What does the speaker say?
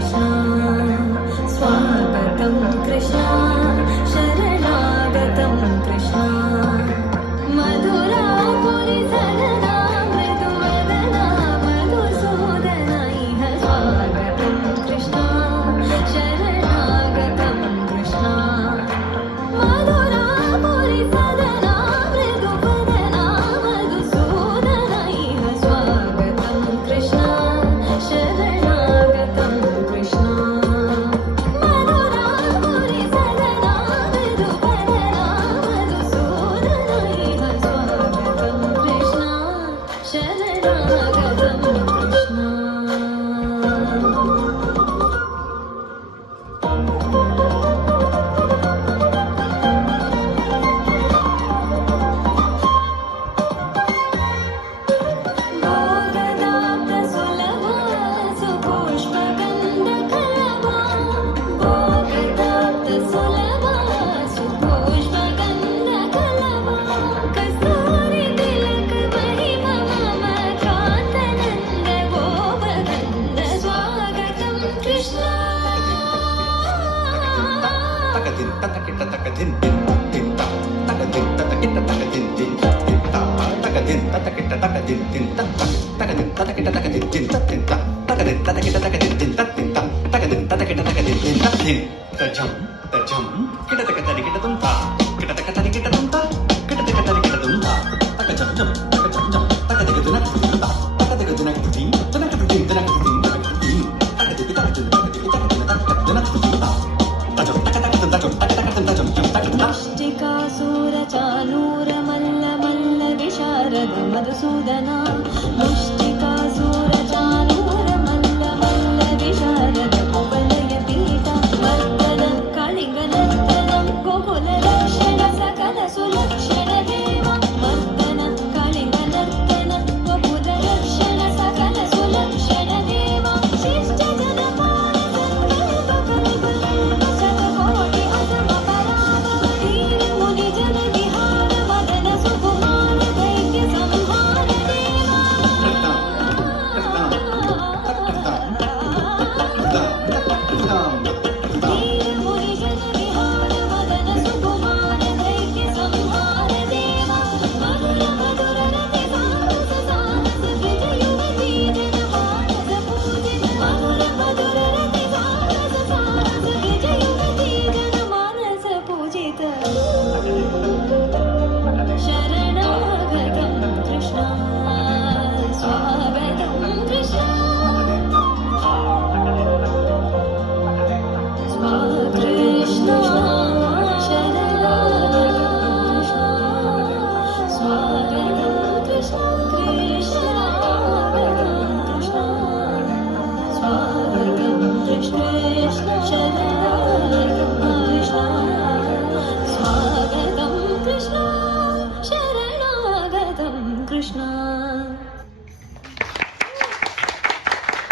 कृष्ण स्वागतं कृष्ण शरणागतं कृष्ण मधुरापुरि सदना मृदुवदना मधुसूदन इह स्वागतं कृष्ण शरणागतं कृष्ण मधुरापुरि सदना मृदुवदना मधुसूदन इह स्वागतं कृष्ण शरणागतं कृष्ण मधुरापुरि सदना मृदुवदना मधुसूदन इह स्वागतं कृष्ण शरणागतं कृष्ण भोगदाप्तसुलभा सुपुष्पगन्धकलभा भोगदाप्तसुलभा सुपुष्पगन्धकलभा कस्तूरितिलकमहिमा मम कान्तनन्द गोपगन्ध स्वागतं कृष्ण तकदिन ततकिट तकदिन दिन दिन तकदिन ततकिट तकदिन दिन दिन तकदिन ततकिट तकदिन दिन तकदिन ततकिट तकदिन दिन दिन तकदिन ततकिट तकदिन दिन दिन तकदिन ततकिट तकदिन दिन दिन तजम तजम किटतक तरिकिट तुंता किटतक तरिकिट तुंता किटतक तरिकिट तुंता तकजम जम तकजम जम तकदिक दुनक तुंता तकदिक दुनक तुंती दुनक तुंती दुनक तुंती दुनक तुंती तकदिक तकजम तकदिक तकजम दुनक तुंता तजम तकतक तजम तकतक तजम जम तकतक मुष्टिकासुरचानूरमल्ल मल्ल विशारद मधुसूदना मुष्टिकासुरचानूरमल्ल मल्ल विशारद